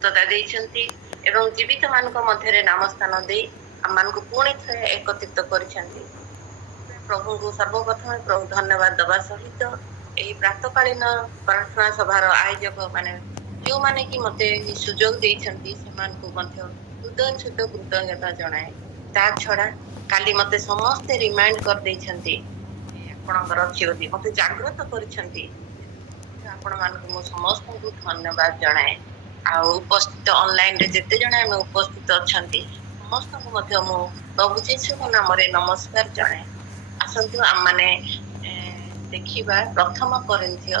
ସଦା ଦେଇଛନ୍ତି ଏବଂ ଜୀବିତ ମାନଙ୍କ ମଧ୍ୟରେ ନାମ ସ୍ଥାନ ଦେଇ ଆମମାନଙ୍କୁ ପୁଣି ଥରେ ଏକତ୍ରିତ କରିଛନ୍ତି। ପ୍ରଭୁଙ୍କୁ ସର୍ବପ୍ରଥମେ ପ୍ରଭୁ ଧନ୍ୟବାଦ ଦେବା ସହିତ ଏହି ପ୍ରାତଃକାଳୀନ ପ୍ରାର୍ଥନା ସଭାର ଆୟୋଜକ ମାନେ ଯେଉଁମାନେ କି ମତେ ଏହି ସୁଯୋଗ ଦେଇଛନ୍ତି ସେମାନଙ୍କୁ ମଧ୍ୟ ହୃଦୟ ଛୋଟ କୃତଜ୍ଞତା ଜଣାଏ। ତା ଛଡା କାଲି ମତେ ସମସ୍ତେ ରିମାଇଣ୍ଡ କରିଦେଇଛନ୍ତି ଆପଣଙ୍କର ଅଛି ବୋଲି ମତେ ଜାଗ୍ରତ କରିଛନ୍ତି। ଆପଣ ମାନଙ୍କୁ ମୁଁ ସମସ୍ତଙ୍କୁ ଧନ୍ୟବାଦ ଜଣାଏ। ଆଉ ଉପସ୍ଥିତ ଅନଲାଇନ ରେ ଯେତେ ଜଣ ଆମେ ଉପସ୍ଥିତ ଅଛନ୍ତି ସମସ୍ତଙ୍କୁ ମଧ୍ୟ ମୁଁ ପ୍ରଭୁ ଯୀଶୁଙ୍କ ନାମରେ ନମସ୍କାର ଜଣାଏ। ଆସନ୍ତୁ ଆମମାନେ ଦେଖିବା ପ୍ରଥମ କରିନ୍ଥୀୟ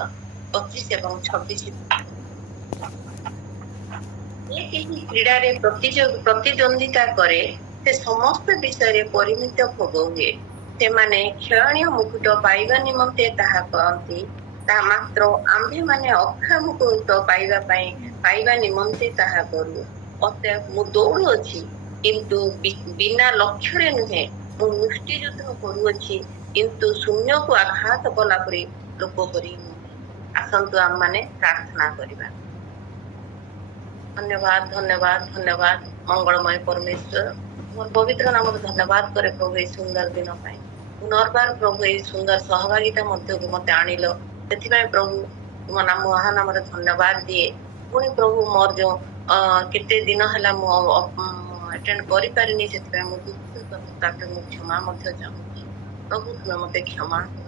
25 ଏବଂ 26। ଯେ କେହି କ୍ରୀଡ଼ାରେ ପ୍ରତିଦ୍ୱନ୍ଦିତା କରେ ସେ ସମସ୍ତ ବିଷୟରେ ପରିମିତ ଭୋଗ ହୁଏ। ସେମାନେ ଖେଳଣୀୟ ମୁକୁଟ ପାଇବା ନିମନ୍ତେ ତାହା କରନ୍ତି, ତାହା ମାତ୍ର ଆମ୍ଭେମାନେ ଅକ୍ଷୟ ମୁକୁଟ ପାଇବା ନିମନ୍ତେ ତାହା କରୁ। ଅତଏବ ମୁଁ ଦୌଡୁଅଛି କିନ୍ତୁ ବିନା ଲକ୍ଷ୍ୟରେ ନୁହେଁ, ମୁଁ ମୁଷ୍ଟି ଯୁଦ୍ଧ କରୁଅଛି କିନ୍ତୁ ଶୂନ୍ୟକୁ ଆଘାତ କଲା ପରି ଲୋକ ପରି ନୁହେଁ। ଆସନ୍ତୁ ଆମମାନେ ପ୍ରାର୍ଥନା କରିବା। ଧନ୍ୟବାଦ ଧନ୍ୟବାଦ ଧନ୍ୟବାଦ ମଙ୍ଗଳମୟ ପରମେଶ୍ୱର, ତୁମର ପବିତ୍ର ନାମକୁ ଧନ୍ୟବାଦ କରେ ପ୍ରଭୁ ଏହି ସୁନ୍ଦର ଦିନ ପାଇଁ। ପୁନର୍ବାର ପ୍ରଭୁ ଏହି ସୁନ୍ଦର ସହଭାଗିତା ମଧ୍ୟକୁ ମତେ ଆଣିଲ, ସେଥିପାଇଁ ପ୍ରଭୁ ତୁମ ନାମ ମହାନାମରେ ଧନ୍ୟବାଦ ଦିଏ। ପୁଣି ପ୍ରଭୁ ମୋର ଯୋଉ କେତେ ଦିନ ହେଲା ମୁଁ ଆଟେଣ୍ଡ କରିପାରିନି, ସେଥିପାଇଁ ମୁଁ ଦୁଃଖିତ, ତାପରେ ମୁଁ କ୍ଷମା ମଧ୍ୟ ଚାହୁଁଛି। ପ୍ରଭୁ ତୁମେ ମତେ କ୍ଷମା କର।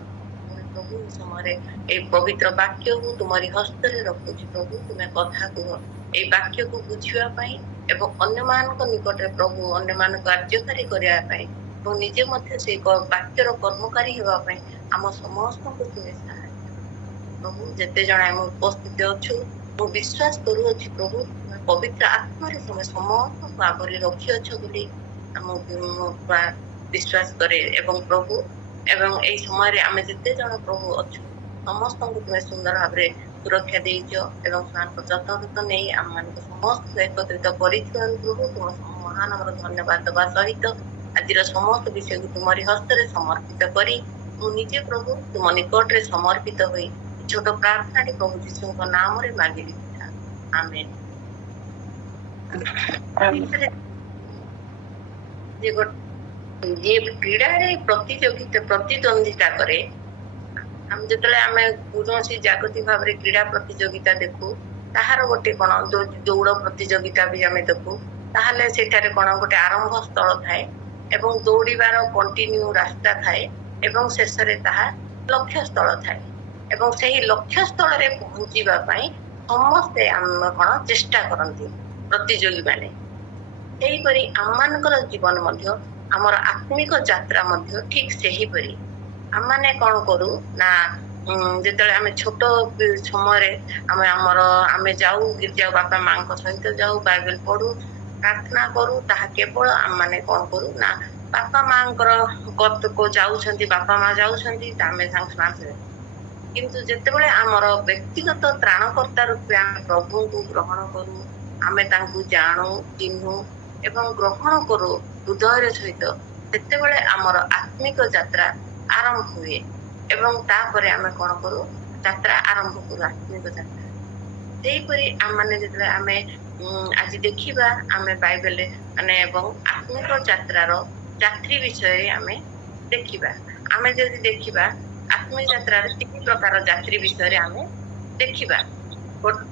ପୁଣି ପ୍ରଭୁ ଏ ସମୟରେ ଏଇ ପବିତ୍ର ବାକ୍ୟକୁ ତୁମରି ହସ୍ତରେ ରଖୁଛି। ପ୍ରଭୁ ତୁମେ କଥା କୁହ ଏଇ ବାକ୍ୟକୁ ବୁଝିବା ପାଇଁ ଏବଂ ଅନ୍ୟମାନଙ୍କ ନିକଟରେ ପ୍ରଭୁ ଅନ୍ୟମାନଙ୍କୁ କାର୍ଯ୍ୟକାରୀ କରିବା ପାଇଁ ଏବଂ ନିଜେ ମଧ୍ୟ ସେଇ ବାକ୍ୟର କର୍ମକାରୀ ହେବା ପାଇଁ ଆମ ସମସ୍ତଙ୍କୁ ତୁମେ ସାହାଯ୍ୟ କର। ପ୍ରଭୁ ଯେତେ ଜଣ ଆମେ ଉପସ୍ଥିତ ଅଛୁ, ମୁଁ ବିଶ୍ୱାସ କରୁଅଛି ପ୍ରଭୁ ତୁମେ ପବିତ୍ର ଆତ୍ମାରେ ତୁମେ ସମସ୍ତଙ୍କୁ ଆବରି ରଖିଅଛ ବୋଲି ମୁଁ ବିଶ୍ୱାସ କରେ। ଏବଂ ପ୍ରଭୁ ଏବଂ ଏଇ ସମୟରେ ଆମେ ଯେତେ ଜଣ ପ୍ରଭୁ ଅଛୁ ସମସ୍ତଙ୍କୁ ତୁମେ ସୁନ୍ଦର ଭାବରେ ସୁରକ୍ଷା ଦେଇଛ ଏବଂ ସେମାନଙ୍କ ଯତ୍ନ ନେଇ ଆମ ମାନଙ୍କୁ ସମସ୍ତଙ୍କୁ ଏକତ୍ରିତ କରିଥିବାରୁ ପ୍ରଭୁ ତୁମ ମହାନମର ଧନ୍ୟବାଦ ଦେବା ସହିତ ଆଜିର ସମସ୍ତ ବିଷୟକୁ ତୁମରି ହସ୍ତରେ ସମର୍ପିତ କରି ମୁଁ ନିଜେ ପ୍ରଭୁ ତୁମ ନିକଟରେ ସମର୍ପିତ ହୋଇ ଛୋଟ ପ୍ରାର୍ଥନାଟି ପ୍ରଭୁ ଯୀଶୁଙ୍କ ନାମରେ ମାଗିଲି ପିତା, ଆମେନ। ଯିଏ କ୍ରୀଡ଼ାରେ ପ୍ରତିଦ୍ୱନ୍ଦିତା କରେ, ଆମେ ଯେତେବେଳେ ଆମେ କୌଣସି ଜାଗତିକ ଭାବରେ କ୍ରୀଡ଼ା ପ୍ରତିଯୋଗିତା ଦେଖୁ, ତାହାର ଗୋଟେ କଣ ଦୌଡ଼ ପ୍ରତିଯୋଗିତା ବି ଆମେ ଦେଖୁ, ତାହେଲେ ସେଠାରେ କଣ ଗୋଟେ ଆରମ୍ଭ ସ୍ଥଳ ଥାଏ ଏବଂ ଦୌଡ଼ିବାର କଣ୍ଟିନ୍ୟୁ ରାସ୍ତା ଥାଏ ଏବଂ ଶେଷରେ ତାହା ଲକ୍ଷ୍ୟ ସ୍ଥଳ ଥାଏ ଏବଂ ସେହି ଲକ୍ଷ୍ୟ ସ୍ଥଳରେ ପହଞ୍ଚିବା ପାଇଁ ସମସ୍ତେ ଆମେ କଣ ଚେଷ୍ଟା କରନ୍ତି ପ୍ରତିଯୋଗୀ ମାନେ। ସେହିପରି ଆମମାନଙ୍କର ଜୀବନ ମଧ୍ୟ ଆମର ଆତ୍ମିକ ଯାତ୍ରା ମଧ୍ୟ ଠିକ ସେହିପରି। ଆମମାନେ କଣ କରୁ ନା ଯେତେବେଳେ ଆମେ ଛୋଟ ସମୟରେ ଆମେ ଯାଉ ଗିର୍ଜା ବାପା ମାଙ୍କ ସହିତ ଯାଉ, ବାଇବେଲ ପଢୁ, ପ୍ରାର୍ଥନା କରୁ, ତାହା କେବଳ ଆମମାନେ କଣ କରୁ ନା ବାପା ମାଙ୍କର ଯାଉଛନ୍ତି, ବାପା ମା ଯାଉଛନ୍ତି ଆମେ ତାଙ୍କ। କିନ୍ତୁ ଯେତେବେଳେ ଆମର ବ୍ୟକ୍ତିଗତ ତ୍ରାଣକର୍ତ୍ତା ରୂପେ ଆମେ ପ୍ରଭୁଙ୍କୁ ଗ୍ରହଣ କରୁ, ଆମେ ତାଙ୍କୁ ଜାଣୁ, ଚିହ୍ନୁ ଏବଂ ଗ୍ରହଣ କରୁ ହୃଦୟର ସହିତ, ସେତେବେଳେ ଆମର ଆତ୍ମିକ ଯାତ୍ରା ଆରମ୍ଭ ହୁଏ ଏବଂ ତାପରେ ଆମେ କଣ କରୁ ଯାତ୍ରା ଆରମ୍ଭ କରୁ ଆତ୍ମିକ ଯାତ୍ରା। ସେହିପରି ଆମମାନେ ଯେତେବେଳେ ଆମେ ଆଜି ଦେଖିବା ଆମେ ବାଇବେଲରେ ମାନେ ଏବଂ ଆତ୍ମିକ ଯାତ୍ରାର ଯାତ୍ରୀ ବିଷୟରେ ଆମେ ଦେଖିବା। ଆମେ ଯଦି ଦେଖିବା ଆତ୍ମିକ ଯାତ୍ରାରେ 3 ପ୍ରକାର ଯାତ୍ରୀ ବିଷୟରେ ଆମେ ଦେଖିବା।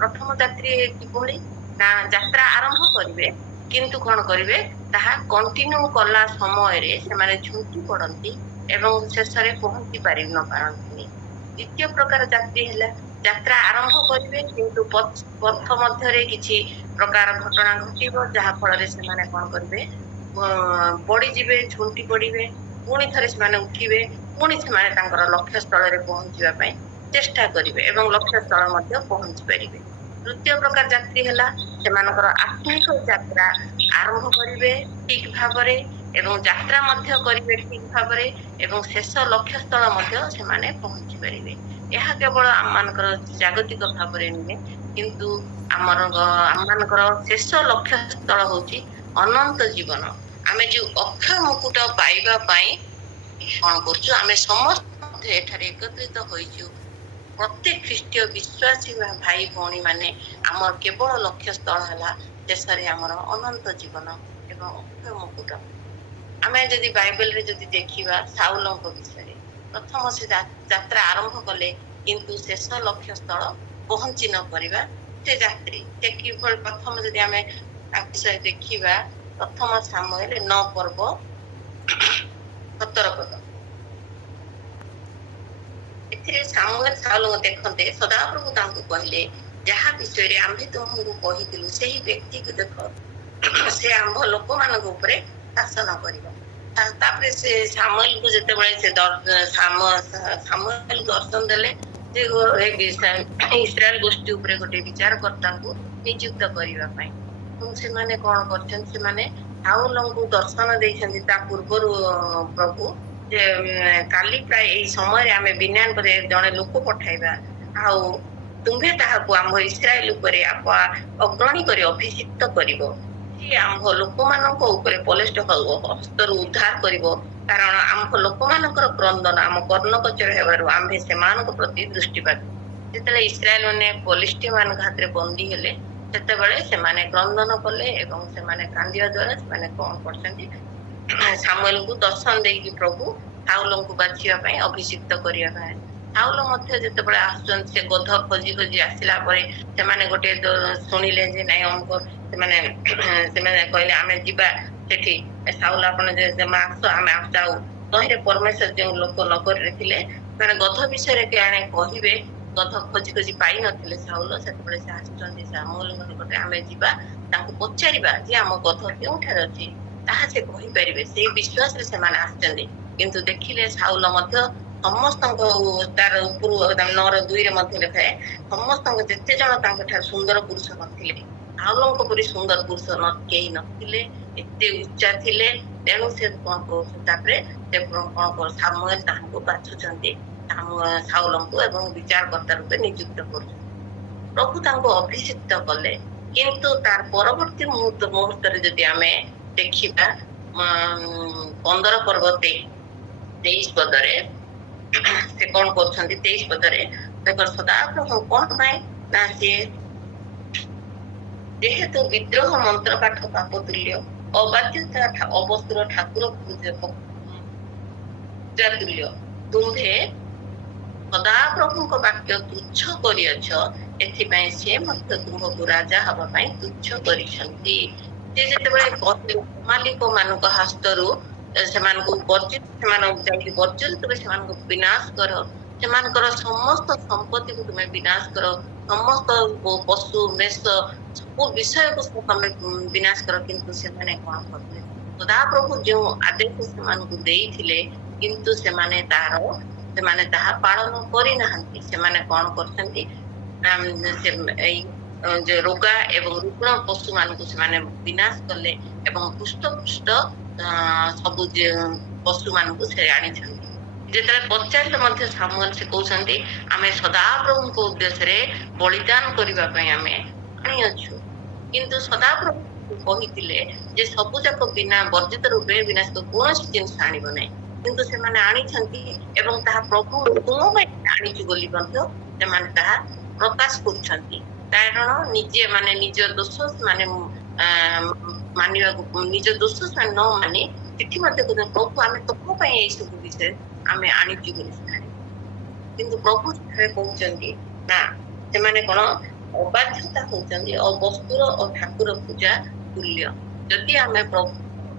ପ୍ରଥମ ଯାତ୍ରୀ କିଭଳି ନା ଯାତ୍ରା ଆରମ୍ଭ କରିବେ କିନ୍ତୁ କଣ କରିବେ ତାହା କଣ୍ଟିନ୍ୟୁ କଲା ସମୟରେ ସେମାନେ ଝୁଣ୍ଟି ପଡନ୍ତି ଏବଂ ଶେଷରେ ପହଞ୍ଚି ପାରି ନ ପାରନ୍ତିନି। ଦ୍ୱିତୀୟ ପ୍ରକାର ଯାତ୍ରୀ ହେଲା ଯାତ୍ରା ଆରମ୍ଭ କରିବେ କିନ୍ତୁ ପଥ ମଧ୍ୟରେ କିଛି ପ୍ରକାର ଘଟଣା ଘଟିବ, ଯାହା ଫଳରେ ସେମାନେ କଣ କରିବେ ପଡିଯିବେ, ଝୁଣ୍ଟି ପଡିବେ, ପୁଣି ଥରେ ସେମାନେ ଉଠିବେ, ପୁଣି ସେମାନେ ତାଙ୍କର ଲକ୍ଷ୍ୟ ସ୍ଥଳରେ ପହଞ୍ଚିବା ପାଇଁ ଚେଷ୍ଟା କରିବେ ଏବଂ ଲକ୍ଷ୍ୟ ସ୍ଥଳ ମଧ୍ୟ ପହଞ୍ଚି ପାରିବେ। ତୃତୀୟ ପ୍ରକାର ଯାତ୍ରୀ ହେଲା ସେମାନଙ୍କର ଆତ୍ମିକ ଯାତ୍ରା ଆରମ୍ଭ କରିବେ ଠିକ ଭାବରେ ଏବଂ ଯାତ୍ରା ମଧ୍ୟ କରିବେ ଠିକ ଭାବରେ ଏବଂ ଶେଷ ଲକ୍ଷ୍ୟ ସ୍ଥଳ ମଧ୍ୟ ସେମାନେ ପହଞ୍ଚି ପାରିବେ। ଏହା କେବଳ ଆମମାନଙ୍କର ଜାଗତିକ ଭାବରେ ନୁହେଁ, କିନ୍ତୁ ଆମମାନଙ୍କର ଶେଷ ଲକ୍ଷ୍ୟ ସ୍ଥଳ ହଉଛି ଅନନ୍ତ ଜୀବନ। ଆମେ ଯୋଉ ଅକ୍ଷୟ ମୁକୁଟ ପାଇବା ପାଇଁ କଣ କରୁଛୁ, ଆମେ ସମସ୍ତେ ଏଠାରେ ଏକତ୍ରିତ ହୋଇଛୁ प्रत्येक ख्रीष्टीय विश्वासी भाई भौणी माने आमर केवल लक्ष्य स्थल है देश आमर अनंत जीवन एवं अक्षय मुकुट। आमे जदि बाइबल रे जदि देखिबा साउलंक विषय प्रथम से यात्रा आरंभ कले किंतु शेष लक्ष्य स्थल पहुंची न परिबा से यात्री से किभल प्रथम जदि आमे विषय देखिबा प्रथम सामुएल 9 पर्व 17 पद एथिरे सामुएल साउलंक देखते सदाप्रभु तांको कहले जहा विषय रे आम्भे तुमको कहिथिलु सेही व्यक्ति को देखो से आम्भ लोक मानक ऊपरे शासन करिबा। तापरे से सामुएल को जते बळे से सामुएल दर्शन देले जे इस्राएल गोष्ठी ऊपरे गोटे विचार कर्ता को नियुक्त करिबा पई से माने कोन करछन से माने साउलंक को दर्शन दैछन्ति ता पूर्व प्रभु जे काली प्राय एई समय आमे बिन्यान करे जणे लोक पठाइबा आउ तुम्हे ताहाको आम इस्राएल उपरे आपा अग्रणी करे अभिषिक्त करिवो कि आम लोक मानक उपरे पलेष्ट हस्तर उद्धार करिवो कारण आम लोक मानकर क्रंदन आम कर्ण कचर हेबारु आम्भे सेमानक प्रति दृष्टिपात जेतले इस्राएल माने पलिष्टी मान हाथ रे बंदी हेले सेतेबेले सेमाने क्रंदन कले एवं सेमाने कांदिया द्वारा सेमाने कोन करछन्ति सामुएल को दर्शन देकी प्रभु साउलंक को बाछिया पई अभिषिक्त करिया पई साउल मध्य जते बळे आछन से गध खोजी खोजी आसिला परे से माने गोटे सुनिले जे नै हमको से माने कहले आमे जिबा सेठी साउल आपण जे माक्स आमे आछाउ तहिरे परमेश्वर जे लोक नगर रखिले माने गध विषय रे के आने कहिबे गध खोजी खोजी पाई नथिले साउल सेते बळे से आछन सामुएल गोटे आमे जिबा ताको पचारिबा जे हम गध केउठार अछि ताहा से कहि परिबे से विश्वास रे से माने आछन किंतु देखिले साउल मध्य समस्त तार ऊपर 9:2 रे मध्य लिखाए समस्त जेते जण तांक ठार सुंदर पुरुष नथिले साउलंक परि सुंदर पुरुष न केही नथिले एते उच्चा थिले तेणु से कोन को तापरे से कोन को सामुएल तांको बाछुचंती साउलंक एवं विचार कर्ता रूपे नियुक्त कर प्रभु तांको अभिषिक्त कले किंतु तार परवर्ती मुहूर्त रे जदि आमे देखिबा 15 पर्व 23 पदरे से कौन करछन्ति 23 पदरे देखो सदा प्रभु कोन पाए ना से जेहेतु विद्रोह मंत्र पाठ पाप तुल्य अबाध्यता अवस्त्र ठाकुर पूजा तुल्य तुम्हे सदा प्रभु को वाक्य तुच्छ करियछ एथिपय से मत तुमको राजा हबा पई तुच्छ करिसन्ति जे जते बळे मालिक मानक हस्तरु सेमानकु वर्जित सेमानक जाई वर्जित तबे सेमानकु विनाश कर सेमानकर समस्त संपत्ति को तुमे विनाश कर समस्त पशु मेष सब विषय को तुमे विनाश कर किंतु सेमाने कोन करले सदा प्रभु जो आदेश सेमानकु देइथिले किंतु सेमाने तारो सेमाने ताहा पालन करि नाहंती सेमाने कोन करछन्ती से जे रोगा एवं रुग्ण पशु मानकु सेमाने विनाश करले एवं पुष्ट पुष्ट सब जे पशु मानकु से आनी छन्ती जेतले पचारिले मध्य सामुएल से कहउछन्ती आमे सदा प्रभु को उद्देश्य रे बलिदान करिबा पई आमे आनी अछु किंतु सदा प्रभु कहिथिले जे सब जाक बिना वर्जित रूपे विनाश को कोनोसी जिंस आनिबो नै किंतु से माने आनी छन्ती एवं ताहा प्रभु तुम में आनी छु बोली बंध से माने ताहा प्रकाश करछन्ती कारण निजे माने निज दोष माने मानिवा निज दोष माने न माने चिट्ठी मते को प्रभु आमे तो पई ए सब विषय आमे आनी छु बोली किंतु प्रभु से कहउछन्ती ना से माने कोन अबाध्यता कहउछन्ती अवस्त्र और ठाकुर पूजा तुल्य जदि आमे प्रभु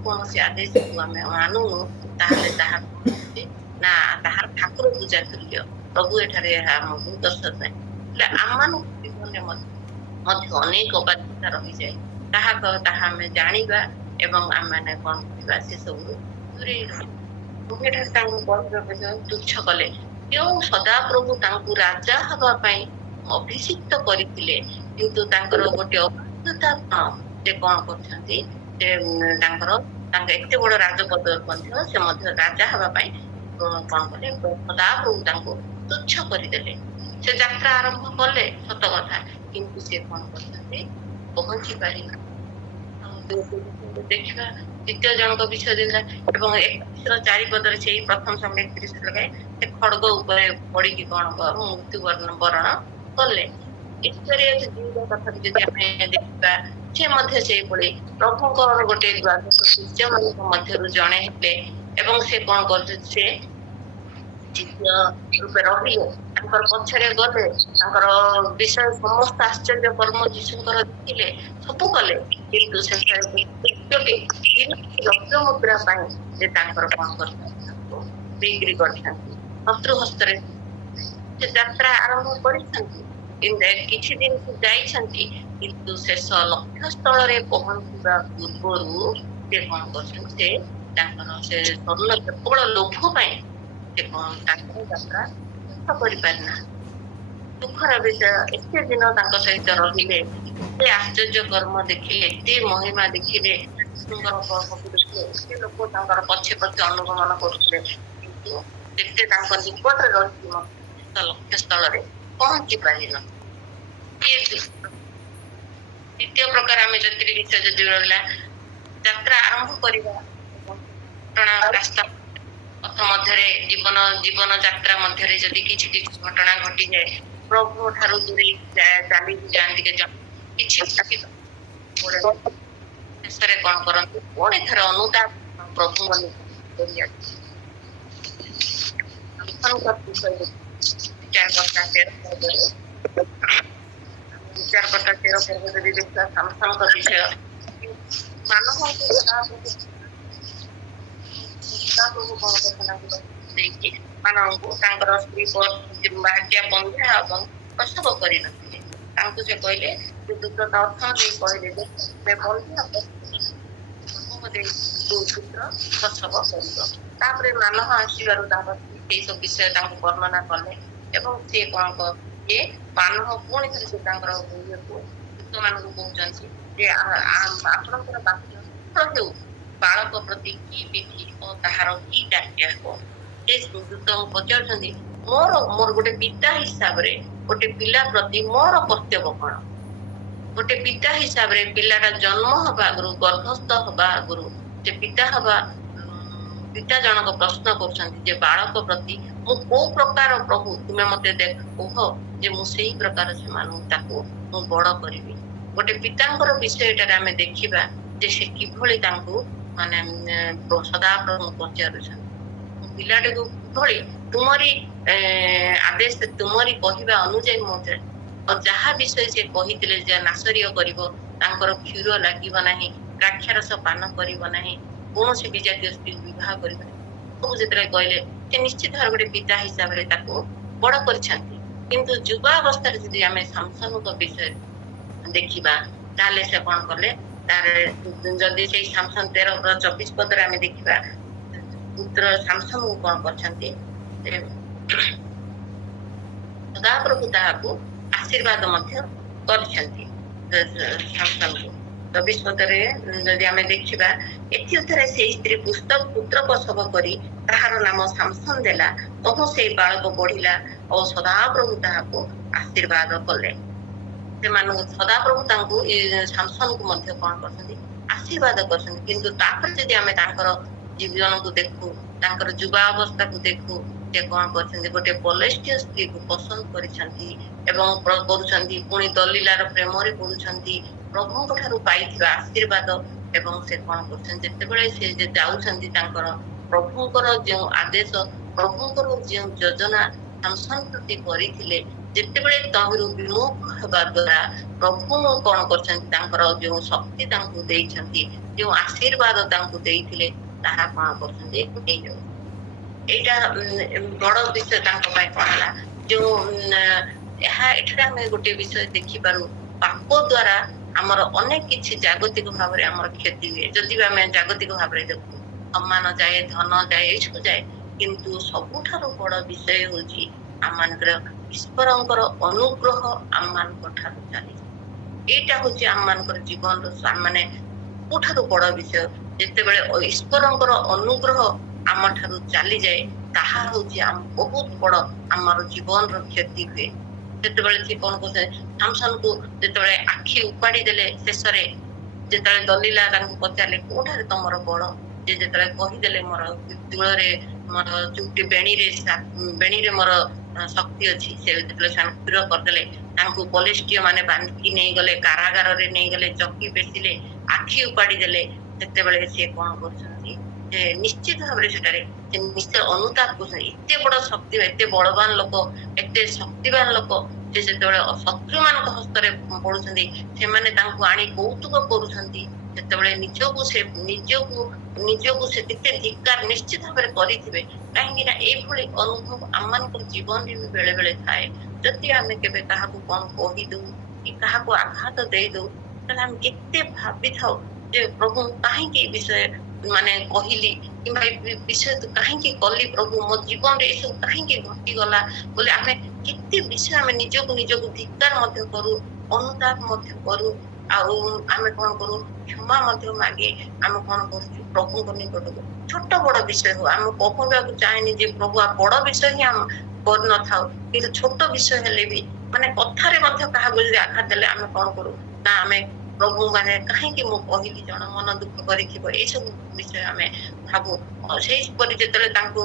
कोन से आदेश को आमे मानु ताहले ताहा ना ताहा ठाकुर पूजा तुल्य प्रभु एठारे हमहु दर्शन नै आमान जीवन मध्य अनेक बाध्यता रही जाए ताहा हमें जानिबा एवं आमाने कोन करबा से सब दूरे रही तुच्छ कले क्यों सदा प्रभु तांकु राजा हवा पई अभिषिक्त करिथिले किंतु तांकर गोटे अबाध्यता जे कोन करछन्ती जे तांकर एते बड़ राजपद मध्य से मध्य राजा हवा पई कोन कले सदा प्रभु तांको तुच्छ करिदेले से यात्रा आरंभ कले सत कथा किंतु से कोन करछन्ती पहुंची पारि ଦେଖିବା ଦ୍ୱିତୀୟ ଜଣଙ୍କ ବିଷୟ ଦେଇଥିଲା ଏବଂ 31ର ଚାରିପଦରେ ସେଇ ପ୍ରଥମ ସମୟରେ 31 ଲଗାଏ ସେ ଖଡ୍ଗ ଉପରେ ପଡିକି କଣ ମୃତ୍ୟୁ ବରଣ କଲେ। କଥା ଯଦି ଆମେ ଦେଖିବା ସେ ମଧ୍ୟ ସେଇଭଳି ପ୍ରଭୁଙ୍କର ଗୋଟେ ଦ୍ୱାଦଶ ଶିଷ୍ୟ ମାନଙ୍କ ମଧ୍ୟରୁ ଜଣେ ହେଲେ ଏବଂ ସେ କଣ କରୁଛନ୍ତି ସେ ଶିଷ୍ୟ ରୂପେ ରହିଲେ ତାଙ୍କର ପଛରେ ଗଲେ ତାଙ୍କର ବିଷୟ ସମସ୍ତ ଆଶ୍ଚର୍ଯ୍ୟ କର୍ମ ଯୀଶୁଙ୍କର ଦେଖିଲେ ସବୁ କଲେ କିନ୍ତୁ ଶେଷରେ ଲକ୍ଷ ମୁଦ୍ରା ପାଇଁ ସେ ତାଙ୍କର କଣ କରିଥାନ୍ତି ତାଙ୍କୁ ବିକ୍ରି କରିଥାନ୍ତି ଶତ୍ରୁ ହସ୍ତରେ ସେ ଯାତ୍ରା ଆରମ୍ଭ କରିଛନ୍ତି କିଛି ଦିନ ସେ ଯାଇଛନ୍ତି କିନ୍ତୁ ଶେଷ ଲକ୍ଷ୍ୟ ସ୍ଥଳରେ ପହଞ୍ଚିବା ପୂର୍ବରୁ ସେ କଣ କରୁଛନ୍ତି ସେ ତାଙ୍କର ସେ ସ୍ୱର୍ଣ୍ଣ କେବଳ ଲୋଭ ପାଇଁ ସେ କଣ ତାଙ୍କର ଯାତ୍ରା କରିପାରିନାହାନ୍ତି। ଦୁଃଖର ବିଷୟ ଏତେ ଦିନ ତାଙ୍କ ସହିତ ରହିଲେ ଏତେ ଆଶ୍ଚର୍ଯ୍ୟ କର୍ମ ଦେଖିଲେ ଏତେ ମହିମା ଦେଖିଲେ ସୁନ୍ଦର କର୍ମକୁ ଦେଖିଲେ ଏତେ ଲୋକ ତାଙ୍କର ପଛେ ପଛେ ଅନୁଗମନ କରୁଥିଲେ କିନ୍ତୁ ଯେତେ ତାଙ୍କ ନିକଟରେ ରହିଛି ଲକ୍ଷ୍ୟ ସ୍ଥଳରେ ପହଞ୍ଚି ପାରିନ। ଦ୍ୱିତୀୟ ପ୍ରକାର ଆମେ ଜ୍ୟୋତିର ବିଷୟ ଯଦି ରହିଲା ଯାତ୍ରା ଆରମ୍ଭ କରିବା ରାସ୍ତା ପଥ ମଧ୍ୟରେ ଜୀବନ ଯାତ୍ରା ମଧ୍ୟରେ ଯଦି କିଛି କିଛି ଘଟଣା ଘଟିଯାଏ ପ୍ରଭୁ ଠାରୁ ଦୂରେଇ ଚାଲିକି ଯାଆନ୍ତି କିଛି ଶେଷରେ କଣ କରନ୍ତି ପୁଣି ଥରେ ଅନୁତାପ ପ୍ରଭୁ ବିଚାର କଥା 13 ପର୍ବ ଯଦି ଦେଖିବା ସାମସନଙ୍କ ବିଷୟ ଦେଇକି ମାନଙ୍କୁ ତାଙ୍କର ସ୍ତ୍ରୀ ଭାଗ୍ୟ ବନ୍ଧା ଏବଂ ପ୍ରସବ କରିନଥିଲେ ତାଙ୍କୁ ସେ କହିଲେ ଦୂତ ଅର୍ଥ ଦେଇ କହିଲେ ଯେ ପ୍ରସବ କରିବ। ତାପରେ ମାନବ ଆସିବାରୁ ତାଙ୍କ ଏଇ ସବୁ ବିଷୟ ତାଙ୍କୁ ବର୍ଣ୍ଣନା କଲେ ଏବଂ ସେ କଣ ଇଏ ମାନବ ପୁଣି ଥରେ ସେ ତାଙ୍କର ଦୂତ ମାନଙ୍କୁ କହୁଛନ୍ତି ଯେ ଆପଣଙ୍କର ବାକ୍ୟ ହେଉ ବାଳକ ପ୍ରତି କି ବିଧି ଓ ତାହାର କି କାର୍ଯ୍ୟ ହେବ। ସେ ଦୂତଙ୍କୁ ପଚାରୁଛନ୍ତି ମୋର ଗୋଟେ ପିତା ହିସାବରେ ଗୋଟେ ପିଲା ପ୍ରତି ମୋର କର୍ତ୍ତବ୍ୟ କଣ। ଗୋଟେ ପିତା ହିସାବରେ ପିଲାଟା ଜନ୍ମ ହବା ଆଗରୁ ଗର୍ଭସ୍ଥ ହବା ଆଗରୁ ଯେ ପିତା ଜଣକ ପ୍ରଶ୍ନ କରୁଛନ୍ତି ଯେ ବାଳକ ପ୍ରତି ମୁଁ କୋଉ ପ୍ରକାର ପ୍ରଭୁ ତୁମେ ମତେ କୁହ ଯେ ମୁଁ ସେଇ ପ୍ରକାର ସେମାନଙ୍କୁ ତାକୁ ମୁଁ ବଡ କରିବି। ଗୋଟେ ପିତାଙ୍କର ବିଷୟଟାରେ ଆମେ ଦେଖିବା ଯେ ସେ କିଭଳି ତାଙ୍କୁ ମାନେ ସଦାପ୍ରଭୁ ପଚାରୁଛନ୍ତି ପିଲାଟିକୁ କିଭଳି ତୁମରି ଆଦେଶ ତୁମରି କହିବା ଅନୁଯାୟୀ ମଧ୍ୟ ଯାହା ବିଷୟ ସେ କହିଥିଲେ ଯେ ନାଶରୀୟ କରିବ ତାଙ୍କର କ୍ଷୀର ଲାଗିବ ନାହିଁ ଦ୍ରାକ୍ଷାରସ ପାନ କରିବ ନାହିଁ କୌଣସି ବିଜାତୀୟ ସ୍ତ୍ରୀ ବିବାହ କରିବ ନାହିଁ ସବୁ ଯେତେବେଳେ କହିଲେ ସେ ନିଶ୍ଚିତ ଭାବରେ ଗୋଟେ ପିତା ହିସାବରେ ତାକୁ ବଡ କରିଛନ୍ତି। କିନ୍ତୁ ଯୁବାବସ୍ଥାରେ ଯଦି ଆମେ ସାମସନଙ୍କ ବିଷୟରେ ଦେଖିବା ତାହେଲେ ସେ କଣ କଲେ ତାର ଯଦି ସେଇ ସାମସନ 13:24 ପଦରେ ଆମେ ଦେଖିବା ପୁତ୍ର ସାମସନକୁ କଣ କରିଛନ୍ତି ସଦାପ୍ରଭୁ ତାହାକୁ ଆଶୀର୍ବାଦ ମଧ୍ୟ କରିଛନ୍ତି। ସାମସନକୁ 24 ପଦରେ ଯଦି ଆମେ ଦେଖିବା ଏଥିରେ ସେଇ ସ୍ତ୍ରୀ ପୁତ୍ର ପ୍ରସବ କରି ତାହାର ନାମ ସାମସନ ଦେଲା ତହୁ ସେଇ ବାଳକ ବଢିଲା ଓ ସଦାପ୍ରଭୁ ତାହାକୁ ଆଶୀର୍ବାଦ କଲେ। ସେମାନଙ୍କୁ ସଦାପ୍ରଭୁ ତାଙ୍କୁ ସାମସନକୁ ମଧ୍ୟ କଣ କରିଛନ୍ତି ଆଶୀର୍ବାଦ କରିଛନ୍ତି। କିନ୍ତୁ ତାପରେ ଯଦି ଆମେ ତାଙ୍କର ଜୀବନକୁ ଦେଖୁ ତାଙ୍କର ଯୁବା ଅବସ୍ଥାକୁ ଦେଖୁ ସେ କଣ କରିଛନ୍ତି ଗୋଟେ ବଳିଷ୍ଠ ସ୍ତ୍ରୀକୁ ପସନ୍ଦ କରିଛନ୍ତି ଏବଂ କରୁଛନ୍ତି ପୁଣି ଦଲିଲାର ପ୍ରେମରେ ପଡୁଛନ୍ତି ପ୍ରଭୁଙ୍କ ଠାରୁ ପାଇଥିବା ଆଶୀର୍ବାଦ ଏବଂ ସେ କଣ କରୁଛନ୍ତି ଯେତେବେଳେ ସେ ଯାଉଛନ୍ତି ତାଙ୍କର ପ୍ରଭୁଙ୍କର ଯେଉଁ ଆଦେଶ ପ୍ରଭୁଙ୍କର ଯେଉଁ ଯୋଜନା ସାମସନ ପ୍ରତି କରିଥିଲେ ଯେତେବେଳେ ତହିଁରୁ ବିମୁଖ ହେବା ଦ୍ୱାରା ପ୍ରଭୁ କଣ କରିଛନ୍ତି ତାଙ୍କର ଯେଉଁ ଶକ୍ତି ତାଙ୍କୁ ଦେଇଛନ୍ତି ଯେଉଁ ଆଶୀର୍ବାଦ ତାଙ୍କୁ ଦେଇଥିଲେ ତାହା କଣ କରୁଛନ୍ତି ହେଇଯାଉଛି। ଏଇଟା ବଡ ବିଷୟ ତାଙ୍କ ପାଇଁ କଣ ହେଲା ଯୋଉ ଏଠାରେ ଆମେ ଗୋଟେ ବିଷୟ ଦେଖିପାରୁ ପାପ ଦ୍ୱାରା ଆମର ଅନେକ କିଛି ଜାଗତିକ ଭାବରେ ଆମର କ୍ଷତି ହୁଏ। ଯଦି ବି ଆମେ ଜାଗତିକ ଭାବରେ ଦେଖୁ ସମ୍ମାନ ଯାଏ ଧନ ଯାଏ ଏଇସବୁ ଯାଏ କିନ୍ତୁ ସବୁଠାରୁ ବଡ ବିଷୟ ହଉଛି ଆମମାନଙ୍କର ଈଶ୍ୱରଙ୍କର ଅନୁଗ୍ରହ ଆମମାନଙ୍କ ଠାରୁ ଚାଲିଛି। ଏଇଟା ହଉଛି ଆମମାନଙ୍କର ଜୀବନର ମାନେ ସବୁଠାରୁ ବଡ ବିଷୟ। ଯେତେବେଳେ ଈଶ୍ୱରଙ୍କର ଅନୁଗ୍ରହ ଆମ ଠାରୁ ଚାଲିଯାଏ ତାହା ହଉଛି ବହୁତ ବଡ ଆମର ଜୀବନର କ୍ଷତି ହୁଏ। ସେତେବେଳେ ସେ କଣ କରୁଥିଲେ ସାମସନକୁ ଯେତେବେଳେ ଆଖି ଉପାଡି ଦେଲେ ଶେଷରେ ଯେତେବେଳେ ଦଲିଲା ତାଙ୍କୁ ପଚାରିଲେ କୋଉଠାରେ ତମର ବଳ, ଯେ ଯେତେବେଳେ କହିଦେଲେ ମୋର ତିଳରେ ମୋର ଚୁଟି ବେଣୀରେ ମୋର ଶକ୍ତି ଅଛି, ସେ ଯେତେବେଳେ ସେମାନେ ସ୍ଥିର କରିଦେଲେ ତାଙ୍କୁ ପୋଲିସଟିଏ ମାନେ ବାନ୍ଧିକି ନେଇଗଲେ, କାରାଗାରରେ ନେଇଗଲେ, ଚକି ବେସିଲେ, ଆଖି ଉପାଡ଼ି ଦେଲେ, ସେତେବେଳେ ସିଏ କଣ କରୁଛନ୍ତି ଯେ ନିଶ୍ଚିତ ଭାବରେ ସେଠାରେ ସେ ନିଶ୍ଚୟ ଅନୁତାପ କରୁଛନ୍ତି। ଏତେ ବଡ ଶକ୍ତି, ଏତେ ବଳବାନ ଲୋକ, ଏତେ ଶକ୍ତିବାନ ଲୋକ, ସେ ଯେତେବେଳେ ଶତ୍ରୁ ମାନଙ୍କ ହସ୍ତରେ ପଡୁଛନ୍ତି ସେମାନେ ତାଙ୍କୁ ଆଣି କୌତୁକ କରୁଛନ୍ତି, ସେତେବେଳେ ନିଜକୁ ସେ କେତେ ଧିକ୍କାର ନିଶ୍ଚିତ ଭାବରେ କରିଥିବେ। କାହିଁକି ନା ଏଇଭଳି ଅନୁଭବ ଆମମାନଙ୍କର ଜୀବନରେ ବି ବେଳେ ବେଳେ ଥାଏ। ଯଦି ଆମେ କେବେ କାହାକୁ କଣ କହିଦଉ କି କାହାକୁ ଆଘାତ ଦେଇଦଉ, ତାହେଲେ ଆମେ କେତେ ଭାବିଥାଉ ଯେ ପ୍ରଭୁ କାହିଁକି ଏ ବିଷୟ ମାନେ କହିଲି, କିମ୍ବା ଏ ବିଷୟ କାହିଁକି କଲି, ପ୍ରଭୁ ମୋ ଜୀବନରେ ଏସବୁ କାହିଁକି ଘଟିଗଲା ବୋଲି ଆମେ କେତେ ବିଷୟ ଆମେ ନିଜକୁ ଧିକ୍କାର ମଧ୍ୟ କରୁ, ଅନୁତାପ ମଧ୍ୟ କରୁ। ଆଉ ଆମେ କଣ କରୁ, କ୍ଷମା ମଧ୍ୟ ମାଗି ଆମେ କଣ କରୁଛୁ ପ୍ରଭୁଙ୍କ ନିକଟକୁ। ଛୋଟ ବଡ ବିଷୟ ହଉ, ଆମେ କହିବାକୁ ଚାହେଁନି ଯେ ପ୍ରଭୁ ବଡ ବିଷୟ ହିଁ ଆମେ କରିନଥାଉ, କିନ୍ତୁ ଛୋଟ ବିଷୟ ହେଲେ ବି ମାନେ କଥାରେ ମଧ୍ୟ କାହାକୁ ଯଦି ଆଘାତ ଦେଲେ ଆମେ କଣ କରୁ ନା ଆମେ ପ୍ରଭୁ ମାନେ କାହିଁକି ମୁଁ କହିଲି, ଜଣ ମନ ଦୁଃଖ କରିଥିବ, ଏଇସବୁ ବିଷୟ ଆମେ ଭାବୁ। ସେଇପରି ଯେତେବେଳେ ତାଙ୍କୁ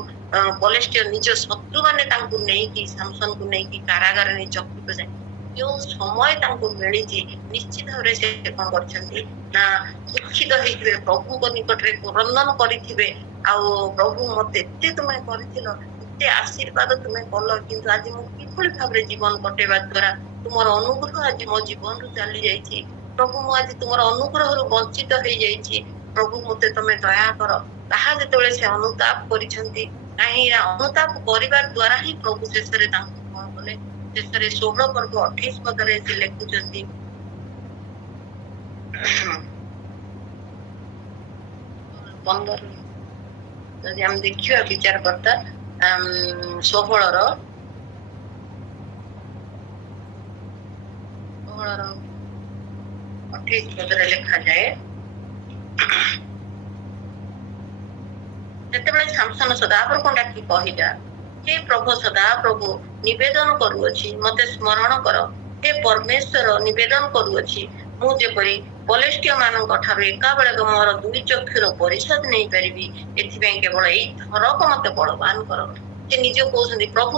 ପଲେଷ୍ଟିୟନ ନିଜ ଶତ୍ରୁ ମାନେ ତାଙ୍କୁ ନେଇକି ସାମସନକୁ ନେଇକି କାରାଗାରରେ ଚକି ବଜାଏ, ଯୋଉ ସମୟ ତାଙ୍କୁ ମିଳିଛି ନିଶ୍ଚିତ ଭାବରେ ସେ କଣ କରିଛନ୍ତି ନା ଦୁଃଖିତ ହେଇଥିବେ, ପ୍ରଭୁଙ୍କ ନିକଟରେ କ୍ରନ୍ଦନ କରିଥିବେ। ଆଉ ପ୍ରଭୁ ମତେ ଏତେ ତୁମେ କରିଥିଲ, ଏତେ ଆଶୀର୍ବାଦ ତୁମେ କଲ, କିନ୍ତୁ ଆଜି ମୁଁ କିଭଳି ଭାବରେ ଜୀବନ କଟେଇବା ଦ୍ଵାରା ତୁମର ଅନୁଗ୍ରହ ଆଜି ମୋ ଜୀବନରୁ ଚାଲି ଯାଇଛି। ପ୍ରଭୁ ମୁଁ ଆଜି ତୁମର ଅନୁଗ୍ରହରୁ ବଞ୍ଚିତ ହେଇଯାଇଛି, ପ୍ରଭୁ ମତେ ତମେ ଦୟା କର। ତାହା ଯେତେବେଳେ ସେ ଅନୁତାପ କରିଛନ୍ତି, କାହିଁକି ଅନୁତାପ କରିବା ଦ୍ଵାରା ହିଁ ପ୍ରଭୁ ଶେଷରେ ତାଙ୍କୁ କଣ କଲେ, ଶେଷରେ 16 ପର୍ବ 28 ପଦରେ ସେ ଲେଖୁଛନ୍ତି, ଯଦି ଆମେ ଦେଖିବା ବିଚାରକର୍ତ୍ତା 16ର 28 ପଦରେ ଲେଖାଯାଏ, ଯେତେବେଳେ ସାମସନ ସଦାପ୍ରଭୁ ଡାକି କହିଲା, ହେ ପ୍ରଭୁ ସଦାପ୍ରଭୁ ନିବେଦନ କରୁଅଛି, ମତେ ସ୍ମରଣ କର। ହେ ପରମେଶ୍ୱର ନିବେଦନ କରୁଅଛି, ମୁଁ ଯେପରି ପଲେଷ୍ଟିୟ ମାନଙ୍କ ଠାରୁ ଏକାବେଳକ ମୋର 2 ଚକ୍ଷୁର ପରିଷଦ ନେଇପାରିବି, ଏଥିପାଇଁ କେବଳ ଏଇ ଥରକ ମତେ ବଳବାନ କର। ସେ ନିଜକୁ କହୁଛନ୍ତି, ପ୍ରଭୁ